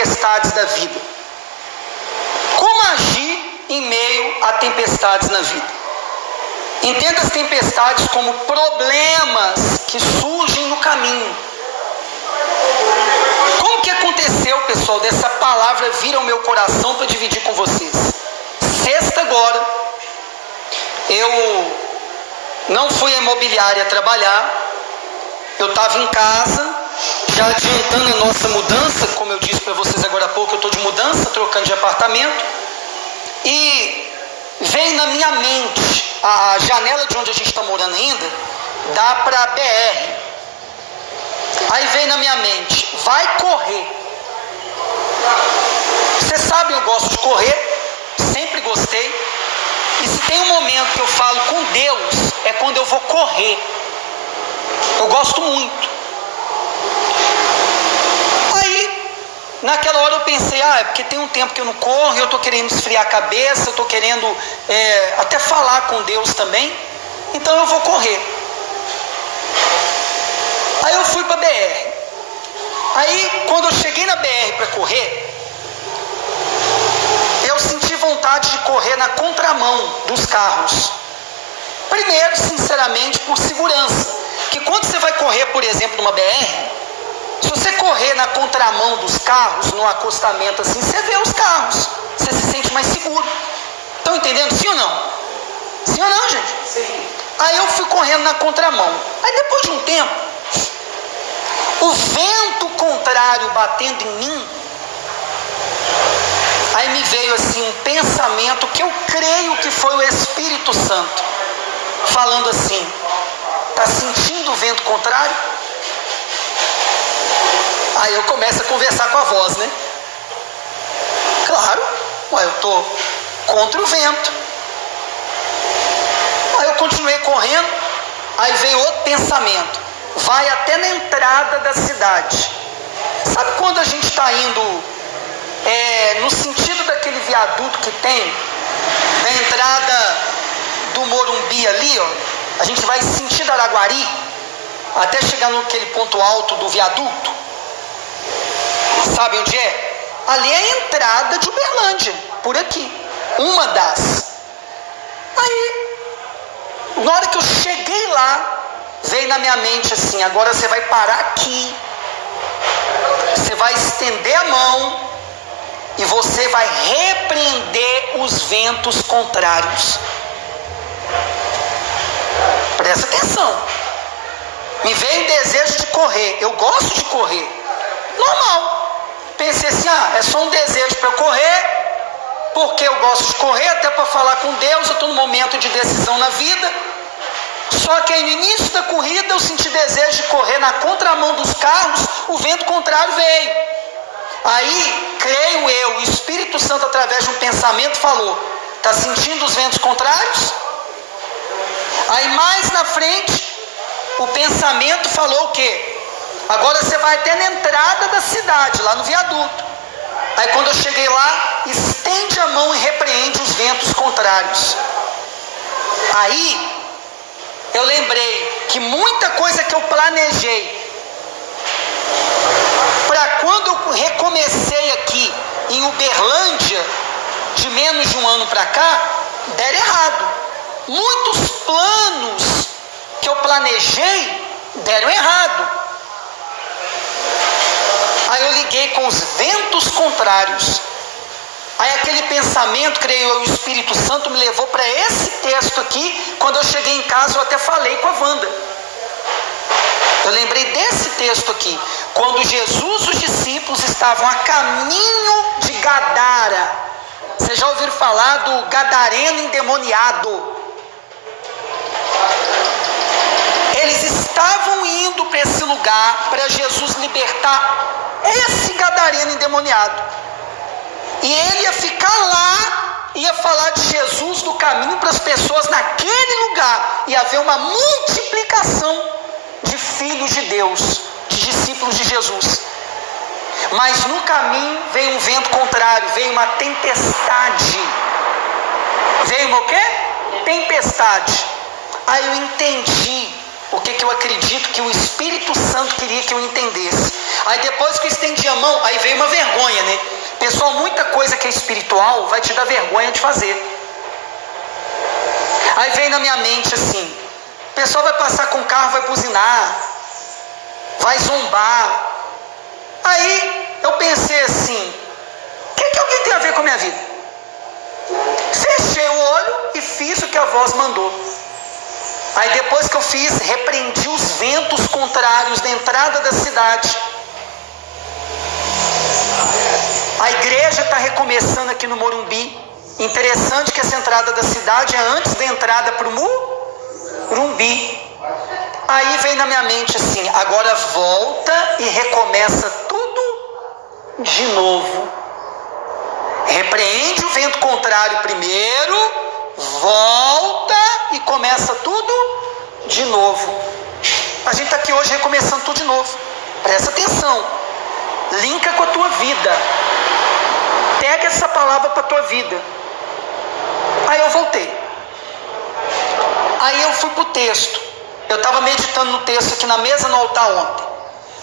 tempestades da vida. Como agir em meio a tempestades na vida? Entenda as tempestades como problemas que surgem no caminho. Como que aconteceu, pessoal, dessa palavra vir ao meu coração para dividir com vocês? Sexta agora, eu não fui à imobiliária trabalhar, eu estava em casa, já adiantando a nossa mudança, como eu disse para vocês agora há pouco, eu estou de mudança, trocando de apartamento, e veio na minha mente, a janela de onde a gente está morando ainda, dá para a BR. Aí veio na minha mente, vai correr. Vocês sabem, eu gosto de correr, sempre gostei. E se tem um momento que eu falo com Deus, é quando eu vou correr. Eu gosto muito. Aí, naquela hora eu pensei, é porque tem um tempo que eu não corro, eu estou querendo esfriar a cabeça, eu estou querendo até falar com Deus também, então eu vou correr. Aí eu fui para a BR. Aí, quando eu cheguei na BR para correr, eu senti vontade de correr na contramão dos carros. Primeiro, sinceramente, por segurança. Que quando você vai correr, por exemplo, numa BR, se você correr na contramão dos carros, no acostamento assim, você vê os carros, você se sente mais seguro. Estão entendendo? Sim ou não? Sim ou não, gente? Sim. Aí eu fui correndo na contramão. Aí depois de um tempo, o vento contrário batendo em mim, aí me veio assim um pensamento que eu creio que foi o Espírito Santo falando assim: está sentindo o vento contrário? Aí eu começo a conversar com a voz, né? Claro, eu estou contra o vento. Aí eu continuei correndo, aí veio outro pensamento: vai até na entrada da cidade. Sabe quando a gente está indo no sentido daquele viaduto que tem na entrada do Morumbi ali, ó, a gente vai sentido Araguari até chegar naquele ponto alto do viaduto? Sabe onde é? Ali é a entrada de Uberlândia, por aqui, uma das. Aí, na hora que eu cheguei lá, veio na minha mente assim: agora você vai parar aqui, você vai estender a mão e você vai repreender os ventos contrários. Presta atenção. Me veio o desejo de correr. Eu gosto de correr. Normal. Pensei assim: é só um desejo para eu correr, porque eu gosto de correr, até para falar com Deus, eu estou num momento de decisão na vida. Só que aí no início da corrida eu senti desejo de correr na contramão dos carros, o vento contrário veio. Aí, creio eu, o Espírito Santo, através de um pensamento, falou: está sentindo os ventos contrários? Aí mais na frente, o pensamento falou o quê? Agora você vai até na entrada da cidade, lá no viaduto. Aí quando eu cheguei lá, estende a mão e repreende os ventos contrários. Aí, eu lembrei que muita coisa que eu planejei para quando eu recomecei aqui em Uberlândia, de menos de um ano para cá, deram errado. Muitos planos que eu planejei deram errado. Aí eu liguei com os ventos contrários. Aí aquele pensamento, creio eu, o Espírito Santo me levou para esse texto aqui. Quando eu cheguei em casa, eu até falei com a Wanda. Eu lembrei desse texto aqui. Quando Jesus e os discípulos estavam a caminho de Gadara. Vocês já ouviram falar do gadareno endemoniado? Eles estavam indo para esse lugar para Jesus libertar esse gadareno endemoniado. E ele ia ficar lá, ia falar de Jesus no caminho para as pessoas naquele lugar. Ia haver uma multiplicação de filhos de Deus, de discípulos de Jesus. Mas no caminho veio um vento contrário, veio uma tempestade. Veio uma o quê? Tempestade. Aí eu entendi o que eu acredito que o Espírito Santo queria que eu entendesse. Aí depois que eu estendi a mão, aí veio uma vergonha, né? Pessoal, muita coisa que é espiritual vai te dar vergonha de fazer. Aí vem na minha mente assim, o pessoal vai passar com o carro, vai buzinar, vai zombar. Aí eu pensei assim, o que alguém tem a ver com a minha vida? Fechei o olho e fiz o que a voz mandou. Aí depois que eu fiz, repreendi os ventos contrários da entrada da cidade. A igreja está recomeçando aqui no Morumbi. Interessante que essa entrada da cidade é antes da entrada para o Morumbi. Aí vem na minha mente assim, agora volta e recomeça tudo de novo. Repreende o vento contrário primeiro, volta e começa tudo de novo. A gente está aqui hoje recomeçando tudo de novo. Presta atenção. Linka com a tua vida. Pega essa palavra para a tua vida. Aí eu voltei. Aí eu fui para o texto. Eu estava meditando no texto aqui na mesa no altar ontem.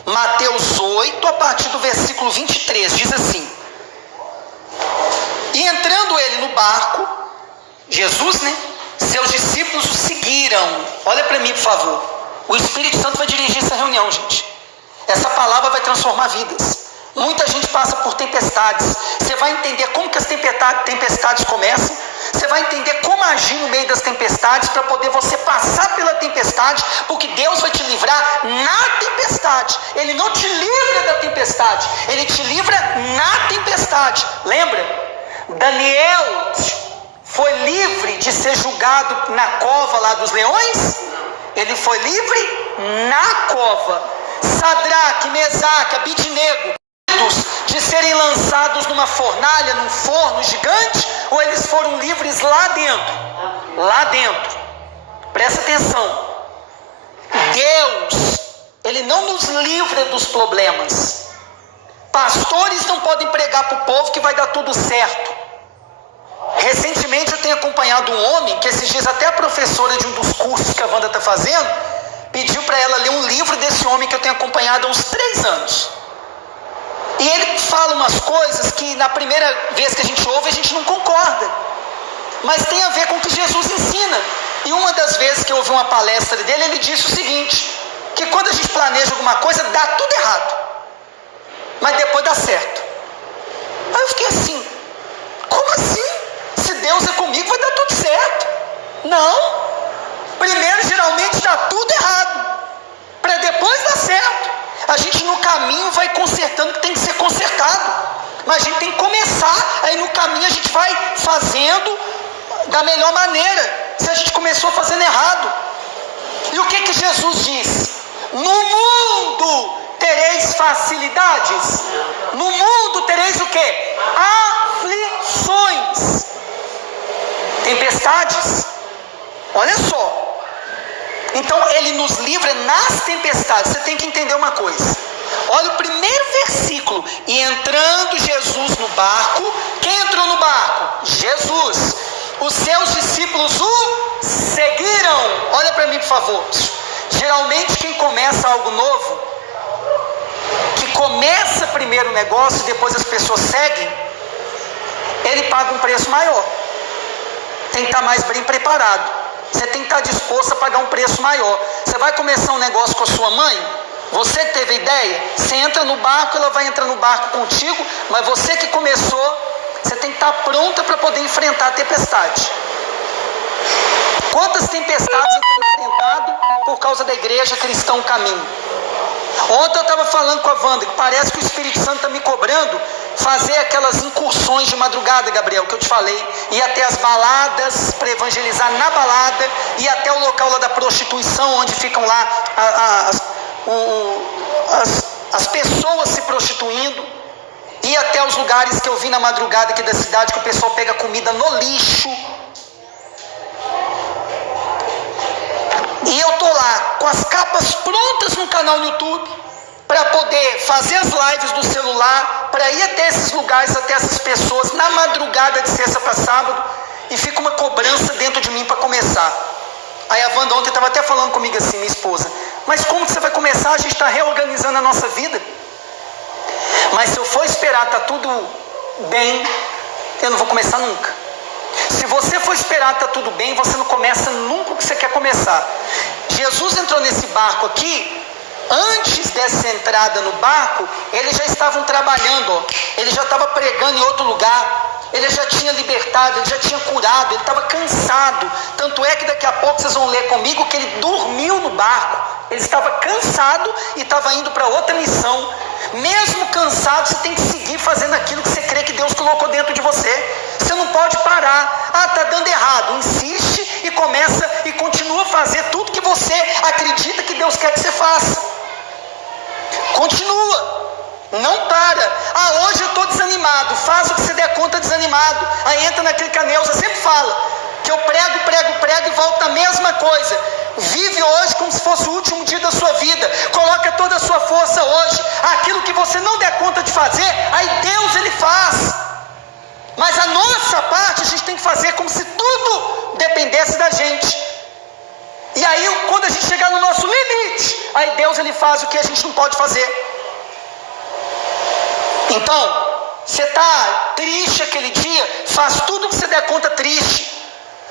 Mateus 8, a partir do versículo 23, diz assim: e entrando ele no barco, Jesus, seus discípulos o seguiram. Olha para mim, por favor. O Espírito Santo vai dirigir essa reunião, gente. Essa palavra vai transformar vidas. Muita gente passa por tempestades. Você vai entender como que as tempestades começam. Você vai entender como agir no meio das tempestades para poder você passar pela tempestade, porque Deus vai te livrar na tempestade. Ele não te livra da tempestade, Ele te livra na tempestade. Lembra? Daniel foi livre de ser julgado na cova lá dos leões? Ele foi livre na cova. Sadraque, Mesaque, Abidnego, de serem lançados numa fornalha, num forno gigante, ou eles foram livres lá dentro? Lá dentro. Presta atenção. Deus, Ele não nos livra dos problemas. Pastores não podem pregar para o povo que vai dar tudo certo. Recentemente eu tenho acompanhado um homem, que esses dias até a professora de um dos cursos que a Wanda está fazendo, pediu para ela ler um livro desse homem que eu tenho acompanhado há uns 3 anos. E ele fala umas coisas que na primeira vez que a gente ouve, a gente não concorda. Mas tem a ver com o que Jesus ensina. E uma das vezes que eu ouvi uma palestra dele, ele disse o seguinte, que quando a gente planeja alguma coisa, dá tudo errado, mas depois dá certo. Aí eu fiquei assim, como assim? Se Deus é comigo, vai dar tudo certo. Não. Primeiro, geralmente, dá tudo errado, para depois dar certo. A gente no caminho vai consertando o que tem que ser consertado, mas a gente tem que começar, aí no caminho a gente vai fazendo da melhor maneira, se a gente começou fazendo errado. E o que Jesus diz? No mundo tereis facilidades, no mundo tereis o quê? Aflições, tempestades. Olha só. Então ele nos livra nas tempestades. Você tem que entender uma coisa. Olha o primeiro versículo. E entrando Jesus no barco. Quem entrou no barco? Jesus. Os seus discípulos o seguiram. Olha para mim, por favor. Geralmente quem começa algo novo, que começa primeiro o negócio e depois as pessoas seguem, ele paga um preço maior. Tem que estar mais bem preparado. Você tem que estar disposto a pagar um preço maior. Você vai começar um negócio com a sua mãe? Você que teve a ideia? Você entra no barco, ela vai entrar no barco contigo, mas você que começou, você tem que estar pronta para poder enfrentar a tempestade. Quantas tempestades eu tenho enfrentado por causa da igreja Cristão Caminho? Ontem eu estava falando com a Wanda, que parece que o Espírito Santo está me cobrando fazer aquelas incursões de madrugada, Gabriel, que eu te falei, ir até as baladas, para evangelizar na balada, ir até o local lá da prostituição, onde ficam lá as pessoas se prostituindo, ir até os lugares que eu vi na madrugada aqui da cidade, que o pessoal pega comida no lixo. E eu tô lá com as capas prontas no canal no YouTube para poder fazer as lives do celular, para ir até esses lugares, até essas pessoas na madrugada de sexta para sábado, e fica uma cobrança dentro de mim para começar. Aí a Wanda ontem estava até falando comigo assim, minha esposa, mas como que você vai começar? A gente está reorganizando a nossa vida. Mas se eu for esperar tá tudo bem, eu não vou começar nunca. Se você for esperar tá tudo bem, você não começa nunca o que você quer começar. Jesus entrou nesse barco aqui. Antes dessa entrada no barco, eles já estavam trabalhando, ó. Ele já estava pregando em outro lugar, ele já tinha libertado, ele já tinha curado, ele estava cansado. Tanto é que daqui a pouco vocês vão ler comigo que ele dormiu no barco. Ele estava cansado e estava indo para outra missão. Mesmo cansado, você tem que seguir fazendo aquilo que você crê que Deus colocou dentro de você. Você não pode parar. Ah, está dando errado. Insiste e começa e continua a fazer tudo que você acredita que Deus quer que você faça. Continua, não para. Ah, hoje eu estou desanimado. Faz o que você der conta desanimado. Aí entra naquele que a Neuza sempre fala, que eu prego e volta a mesma coisa. Vive hoje como se fosse o último dia da sua vida. Coloca toda a sua força hoje. Aquilo que você não der conta de fazer, aí Deus ele faz. Mas a nossa parte a gente tem que fazer como se tudo dependesse da gente. E aí quando a gente chegar no nosso limite, aí Deus ele faz o que a gente não pode fazer. Então, você está triste aquele dia, faz tudo que você der conta triste.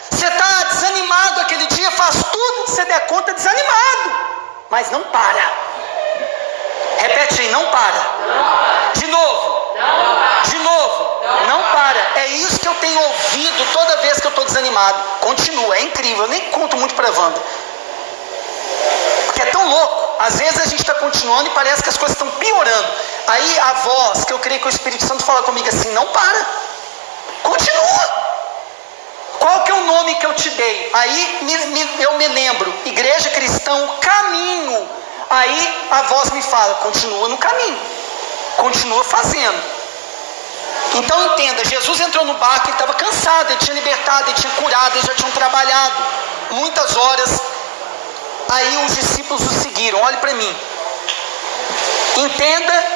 Você está desanimado aquele dia, faz tudo que você der conta desanimado. Mas não para. Repete aí, não para. De novo. De novo. Não para. É isso que eu tenho ouvido toda vez que eu estou desanimado. Continua, é incrível. Eu nem conto muito para a Wanda. Porque é tão louco. Às vezes a gente está continuando e parece que as coisas estão piorando. Aí a voz, que eu creio que o Espírito Santo fala comigo assim, não para. Continua. Qual que é o nome que eu te dei? Aí eu me lembro, Igreja Cristã, o caminho. Aí a voz me fala, continua no caminho. Continua fazendo. Então entenda, Jesus entrou no barco, ele estava cansado, ele tinha libertado, ele tinha curado, eles já tinham trabalhado muitas horas. Aí os discípulos o seguiram, olhe para mim. Entenda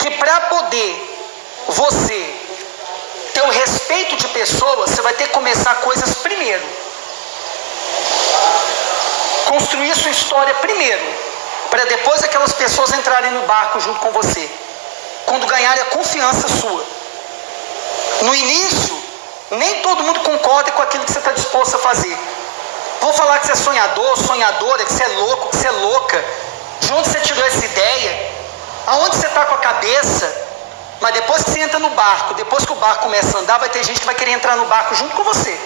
que para poder você ter o respeito de pessoas, você vai ter que começar coisas primeiro. Construir sua história primeiro, para depois aquelas pessoas entrarem no barco junto com você. Quando ganharem a confiança sua. No início, nem todo mundo concorda com aquilo que você está disposto a fazer. Vou falar que você é sonhador, sonhadora, que você é louco, que você é louca. De onde você tirou essa ideia? Aonde você está com a cabeça? Mas depois que você entra no barco, depois que o barco começa a andar, vai ter gente que vai querer entrar no barco junto com você.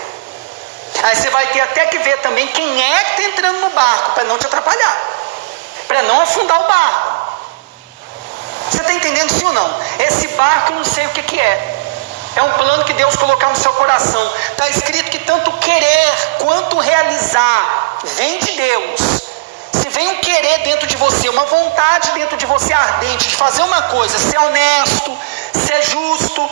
Aí você vai ter até que ver também quem é que está entrando no barco, para não te atrapalhar, para não afundar o barco. Você está entendendo sim ou não? Esse barco eu não sei o que é. É um plano que Deus colocar no seu coração. Está escrito que tanto querer quanto realizar vem de Deus. Se vem um querer dentro de você, uma vontade dentro de você ardente de fazer uma coisa, ser honesto, ser justo,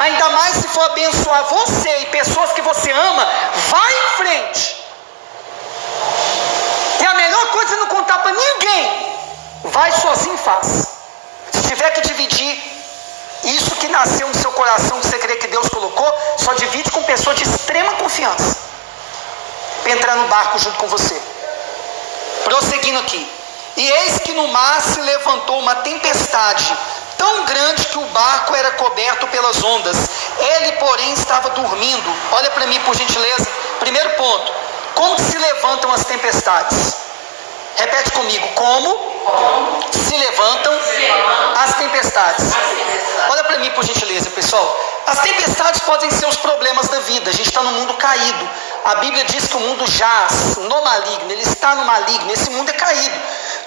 ainda mais se for abençoar você e pessoas que você ama, vai em frente. E a melhor coisa é não contar para ninguém. Vai sozinho e faz. Se tiver que dividir isso que nasceu no seu coração, que você crê que Deus colocou, só divide com pessoa de extrema confiança, para entrar no barco junto com você. Prosseguindo aqui. E eis que no mar se levantou uma tempestade tão grande que o barco era coberto pelas ondas. Ele, porém, estava dormindo. Olha para mim, por gentileza. Primeiro ponto. Como se levantam as tempestades? Repete comigo. Como se levantam as tempestades? Olha para mim, por gentileza, pessoal. As tempestades podem ser os problemas da vida. A gente está no mundo caído. A Bíblia diz que o mundo jaz no maligno. Ele está no maligno. Esse mundo é caído.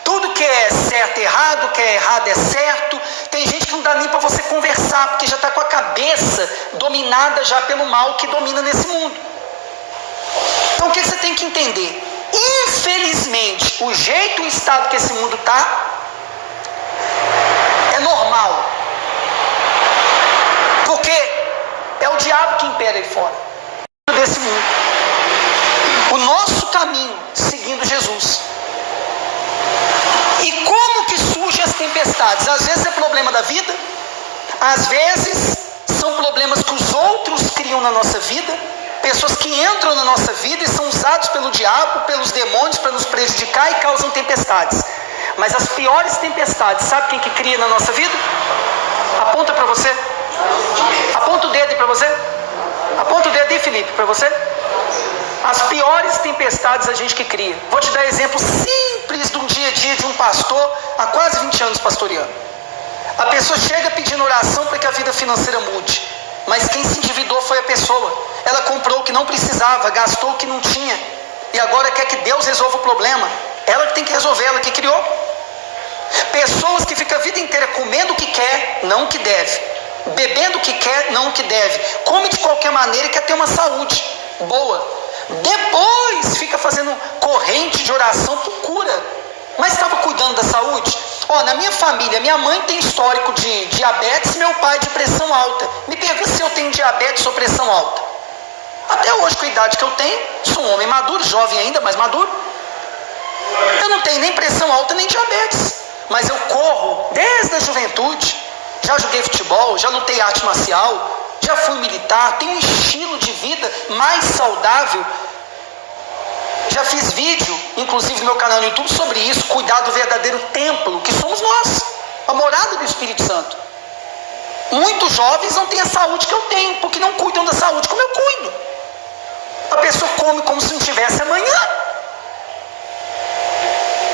Tudo que é certo é errado, que é errado é certo. Tem gente que não dá nem para você conversar, porque já está com a cabeça dominada já pelo mal que domina nesse mundo. Então o que você tem que entender? Infelizmente, o jeito e o estado que esse mundo está é normal. Porque é o diabo que impera aí fora desse mundo. O nosso caminho seguindo Jesus. E como que surgem as tempestades? Às vezes é problema da vida, às vezes são problemas que os outros criam na nossa vida, pessoas que entram na nossa vida e são usados pelo diabo, pelos demônios para nos prejudicar e causam tempestades. Mas as piores tempestades, sabe quem que cria na nossa vida? Aponta para você. Aponta o dedo aí para você. Aponta o dedo aí, Felipe, para você. As piores tempestades a gente que cria. Vou te dar exemplo simples de um dia a dia de um pastor há quase 20 anos pastoreando. A pessoa chega pedindo oração para que a vida financeira mude, mas quem se endividou foi a pessoa. Ela comprou o que não precisava, gastou o que não tinha, e agora quer que Deus resolva o problema. Ela que tem que resolver, ela que criou. Pessoas que ficam a vida inteira comendo o que quer, não o que deve, bebendo o que quer, não o que deve, come de qualquer maneira e quer ter uma saúde boa. Depois fica fazendo corrente de oração por cura, mas estava cuidando da saúde. Na minha família, minha mãe tem histórico de diabetes, meu pai de pressão alta. Me pergunta se eu tenho diabetes ou pressão alta. Até hoje, com a idade que eu tenho, sou um homem maduro, jovem ainda, mas maduro. Eu não tenho nem pressão alta nem diabetes, mas eu corro desde a juventude. Já joguei futebol, já lutei arte marcial, já fui militar, tenho um estilo de vida mais saudável. Já fiz vídeo, inclusive no meu canal no YouTube, sobre isso, cuidar do verdadeiro templo, que somos nós, a morada do Espírito Santo. Muitos jovens não têm a saúde que eu tenho, porque não cuidam da saúde como eu cuido. A pessoa come como se não tivesse amanhã.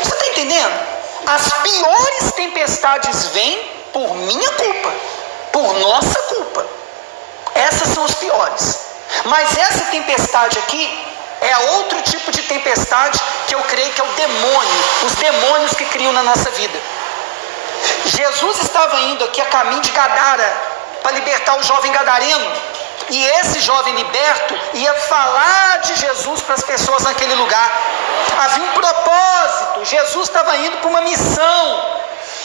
Você está entendendo? As piores tempestades vêm por minha culpa, por nossa culpa. Essas são as piores. Mas essa tempestade aqui é outro tipo de tempestade que eu creio que é o demônio, os demônios que criam na nossa vida. Jesus estava indo aqui a caminho de Gadara para libertar o jovem gadareno, e esse jovem liberto ia falar de Jesus para as pessoas naquele lugar. Havia um propósito, Jesus estava indo para uma missão,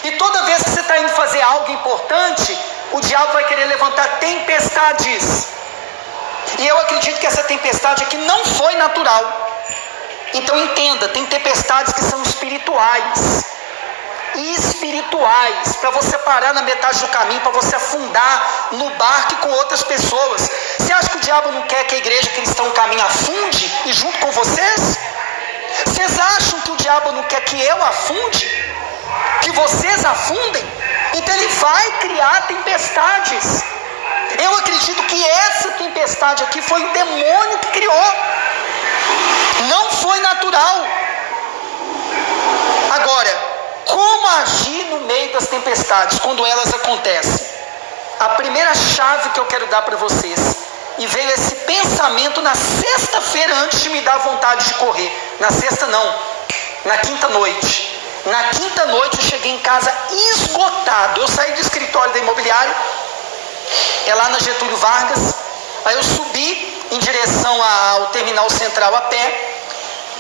e toda vez que você está indo fazer algo importante, o diabo vai querer levantar tempestades. E eu acredito que essa tempestade aqui não foi natural. Então entenda, tem tempestades que são espirituais. Espirituais, para você parar na metade do caminho, para você afundar no barco com outras pessoas. Você acha que o diabo não quer que a igreja cristã caminhe afunde e junto com vocês? Vocês acham que o diabo não quer que eu afunde? Que vocês afundem? Então ele vai criar tempestades. Eu acredito que essa tempestade aqui foi o demônio que criou. Não foi natural. Agora, como agir no meio das tempestades, quando elas acontecem? A primeira chave que eu quero dar para vocês, e veio esse pensamento na sexta-feira antes de me dar vontade de correr. Na sexta não, na quinta noite. Na quinta noite eu cheguei em casa esgotado. Eu saí do escritório da imobiliária, é lá na Getúlio Vargas. Aí eu subi em direção ao terminal central a pé.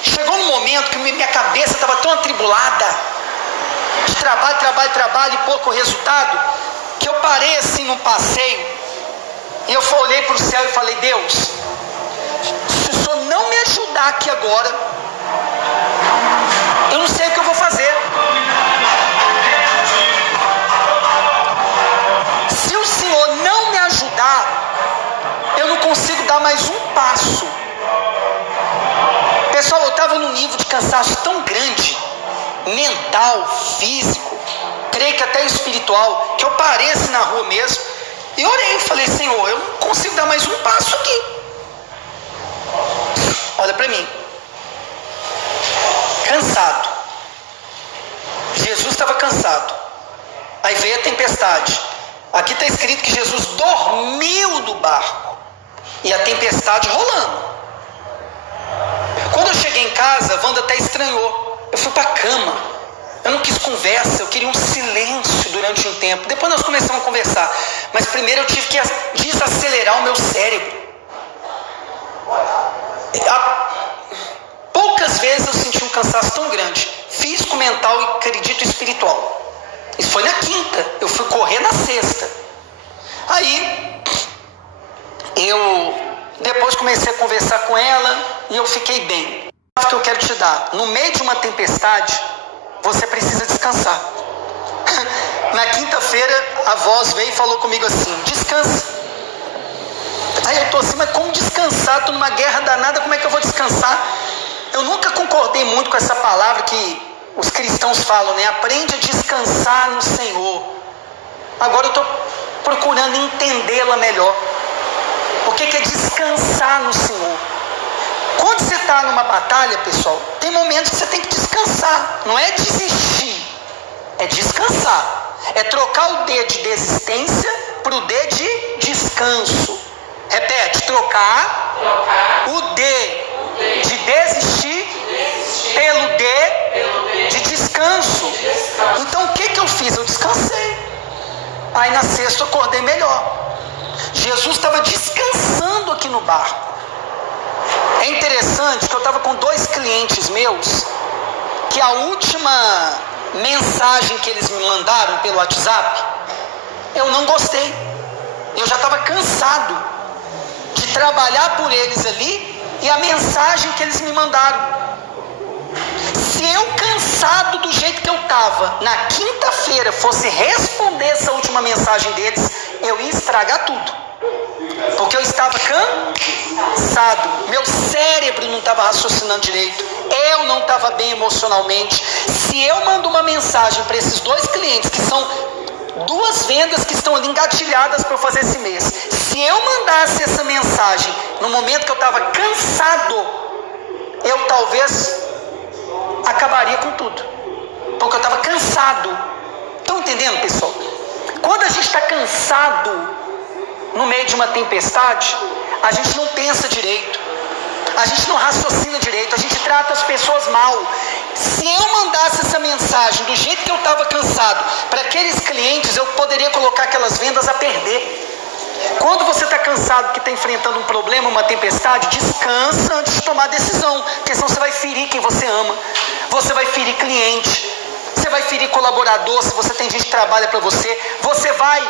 Chegou um momento que minha cabeça estava tão atribulada, de trabalho e pouco resultado, que eu parei assim num passeio, e eu olhei para o céu e falei: Deus, se o Senhor não me ajudar aqui agora, eu não sei o que eu vou fazer. Se o Senhor não me ajudar, eu não consigo dar mais um passo. Pessoal, eu estava num nível de cansaço tão grande, mental, físico, creio que até espiritual, que eu parei assim na rua mesmo e orei, falei: Senhor, eu não consigo dar mais um passo aqui. Olha para mim, cansado. Jesus estava cansado. Aí veio a tempestade. Aqui está escrito que Jesus dormiu no barco e a tempestade rolando. Quando eu cheguei em casa, a Wanda até estranhou. Eu fui para a cama. Eu não quis conversa, eu queria um silêncio durante um tempo. Depois nós começamos a conversar. Mas primeiro eu tive que desacelerar o meu cérebro. Poucas vezes eu senti um cansaço tão grande, físico, mental e acredito espiritual. Isso foi na quinta, eu fui correr na sexta. Aí eu depois comecei a conversar com ela e eu fiquei bem. O que eu quero te dar: no meio de uma tempestade, você precisa descansar. Na quinta-feira a voz veio e falou comigo assim: descansa. Aí eu tô assim: mas como descansar? Tô numa guerra danada, como é que eu vou descansar? Eu nunca concordei muito com essa palavra que os cristãos falam, né? Aprende a descansar no Senhor. Agora eu tô procurando entendê-la melhor. O que é descansar no Senhor? Quando você está numa batalha, pessoal, tem momentos que você tem que descansar. Não é desistir, é descansar. É trocar o D de desistência para o D de descanso. Repete, trocar o D de desistir pelo D de descanso. Então o que eu fiz? Eu descansei. Aí na sexta eu acordei melhor. Jesus estava descansando aqui no barco. É interessante que eu estava com 2 clientes meus, que a última mensagem que eles me mandaram pelo WhatsApp, eu não gostei. Eu já estava cansado de trabalhar por eles ali e a mensagem que eles me mandaram. Se eu, cansado do jeito que eu estava, na quinta-feira fosse responder essa última mensagem deles, eu ia estragar tudo. Porque eu estava cansado, meu cérebro não estava raciocinando direito, eu não estava bem emocionalmente. Se eu mando uma mensagem para esses 2 clientes, que são 2 vendas que estão ali engatilhadas para eu fazer esse mês, se eu mandasse essa mensagem no momento que eu estava cansado, eu talvez acabaria com tudo, porque eu estava cansado. Estão entendendo, pessoal? Quando a gente está cansado no meio de uma tempestade, a gente não pensa direito, a gente não raciocina direito, a gente trata as pessoas mal. Se eu mandasse essa mensagem do jeito que eu estava cansado para aqueles clientes, eu poderia colocar aquelas vendas a perder. Quando você está cansado, que está enfrentando um problema, uma tempestade, descansa antes de tomar decisão, porque senão você vai ferir quem você ama, você vai ferir cliente, você vai ferir colaborador, se você tem gente que trabalha para você, você vai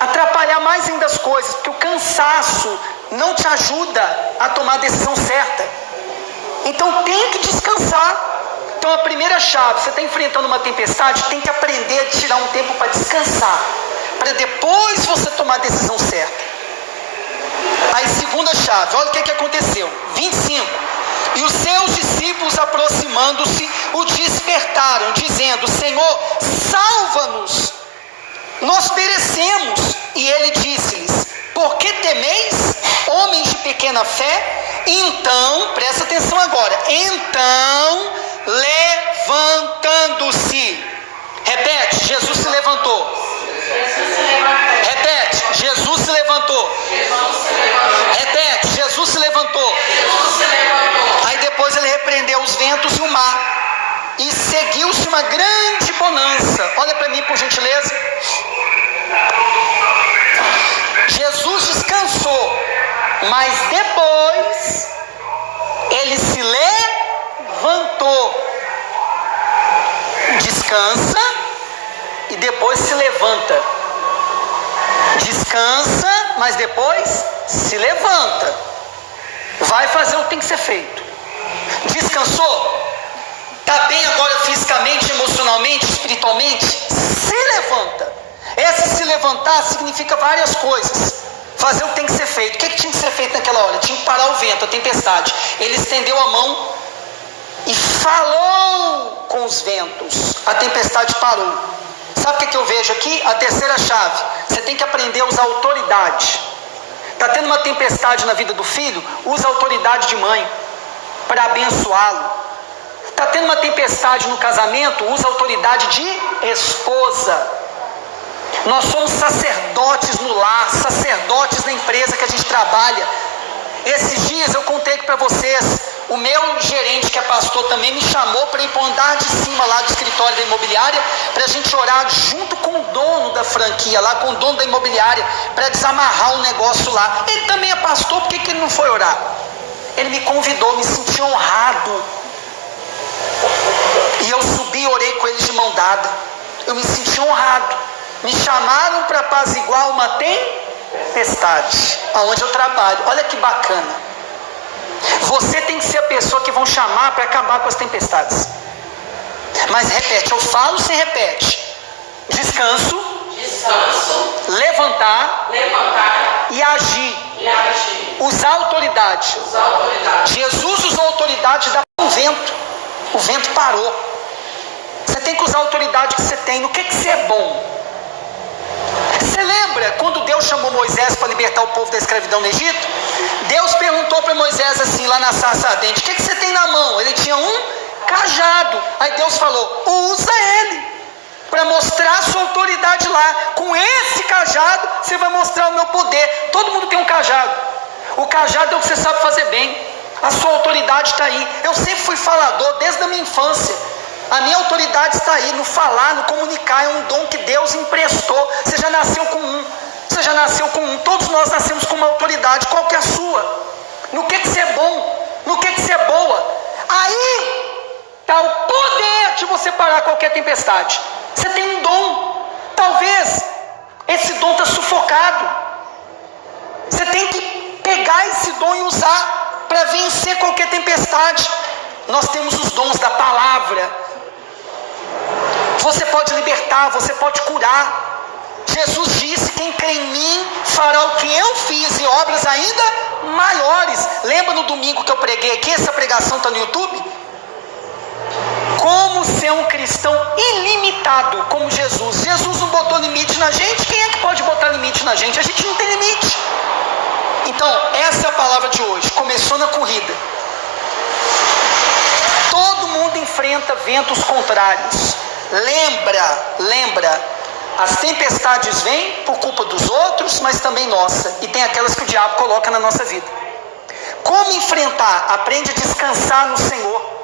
atrapalhar mais ainda as coisas, porque o cansaço não te ajuda a tomar a decisão certa. Então tem que descansar. Então a primeira chave, você está enfrentando uma tempestade, tem que aprender a tirar um tempo para descansar, para depois você tomar a decisão certa. Aí segunda chave, olha o que aconteceu, 25. E os seus discípulos, aproximando-se, o despertaram, dizendo: Senhor, salva-nos, nós perecemos. E ele disse-lhes: por que temeis, homens de pequena fé? Então, presta atenção agora, então, levantando-se, repete, Jesus se levantou. Repete, Jesus se levantou. Repete, Jesus se levantou. Aí depois ele repreendeu os ventos e o mar, e seguiu-se uma grande bonança. Olha para mim, por gentileza. Jesus descansou, mas depois ele se levantou. Descansa e depois se levanta. Descansa, mas depois se levanta. Vai fazer o que tem que ser feito. Descansou? Está bem agora fisicamente, emocionalmente, espiritualmente? Se levanta. Esse se levantar significa várias coisas. Fazer o que tem que ser feito. O que tinha que ser feito naquela hora? Tinha que parar o vento, a tempestade. Ele estendeu a mão e falou com os ventos. A tempestade parou. Sabe o que eu vejo aqui? A terceira chave. Você tem que aprender a usar autoridade. Está tendo uma tempestade na vida do filho? Usa a autoridade de mãe para abençoá-lo. Está tendo uma tempestade no casamento? Usa a autoridade de esposa. Nós somos sacerdotes no lar, sacerdotes na empresa que a gente trabalha. Esses dias eu contei para vocês, o meu gerente, que é pastor, também me chamou para ir para o andar de cima lá do escritório da imobiliária, para a gente orar junto com o dono da franquia lá, com o dono da imobiliária, para desamarrar o negócio lá. Ele também é pastor, por que ele não foi orar? Ele me convidou, me senti honrado. E eu subi e orei com ele de mão dada. Eu me senti honrado. Me chamaram para apaziguar uma tempestade, aonde eu trabalho. Olha que bacana. Você tem que ser a pessoa que vão chamar para acabar com as tempestades. Mas repete, eu falo, você repete. Descanso, levantar e agir. Usar autoridade. Jesus usou autoridade da o vento. O vento parou. Você tem que usar a autoridade que você tem. No que você é bom? Você lê lembra quando Deus chamou Moisés para libertar o povo da escravidão no Egito? Deus perguntou para Moisés assim, lá na sarça ardente: o que você tem na mão? Ele tinha um cajado. Aí Deus falou: usa ele para mostrar a sua autoridade lá. Com esse cajado você vai mostrar o meu poder. Todo mundo tem um cajado. O cajado é o que você sabe fazer bem. A sua autoridade está aí. Eu sempre fui falador desde a minha infância. A minha autoridade está aí no falar, no comunicar. É um dom que Deus emprestou. Você já nasceu com um. Você já nasceu com um. Todos nós nascemos com uma autoridade. Qual que é a sua? No que você é bom? No que você é boa? Aí está o poder de você parar qualquer tempestade. Você tem um dom. Talvez esse dom está sufocado. Você tem que pegar esse dom e usar para vencer qualquer tempestade. Nós temos os dons da palavra. Você pode libertar, você pode curar. Jesus disse: quem crê em mim fará o que eu fiz e obras ainda maiores. Lembra no domingo que eu preguei aqui? Essa pregação está no YouTube? Como ser um cristão ilimitado como Jesus. Jesus não botou limite na gente. Quem é que pode botar limite na gente? A gente não tem limite. Então, essa é a palavra de hoje. Começou na corrida. Todo mundo enfrenta ventos contrários. Lembra, as tempestades vêm por culpa dos outros, mas também nossa. E tem aquelas que o diabo coloca na nossa vida. Como enfrentar? Aprende a descansar no Senhor.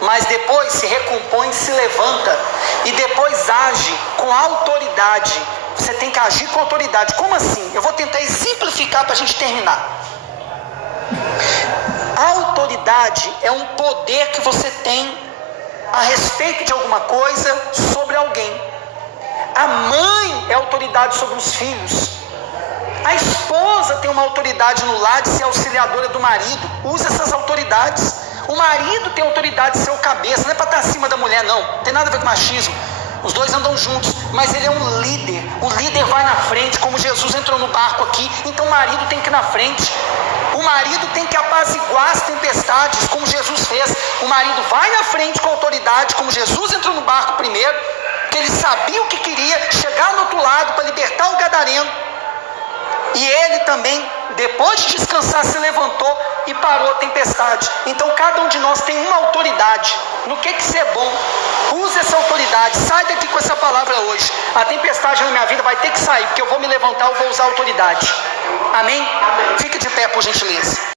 Mas depois se recompõe, se levanta. E depois age com autoridade. Você tem que agir com autoridade. Como assim? Eu vou tentar simplificar para a gente terminar. A autoridade é um poder que você tem a respeito de alguma coisa sobre alguém. A mãe é autoridade sobre os filhos. A esposa tem uma autoridade no lar de ser auxiliadora do marido. Usa essas autoridades. O marido tem autoridade de ser o cabeça. Não é para estar acima da mulher, não. Não tem nada a ver com machismo. Os dois andam juntos, mas ele é um líder. O líder vai na frente, como Jesus entrou no barco aqui. Então o marido tem que ir na frente. O marido tem que apaziguar as tempestades, como Jesus fez. O marido vai na frente com autoridade, como Jesus entrou no barco primeiro, porque ele sabia o que queria, chegar no outro lado para libertar o gadareno. E ele também, depois de descansar, se levantou e parou a tempestade. Então cada um de nós tem uma autoridade. No que você é bom, use essa autoridade. Sai daqui com essa palavra hoje. A tempestade na minha vida vai ter que sair, porque eu vou me levantar, eu vou usar a autoridade. Amém? Fique de pé, por gentileza.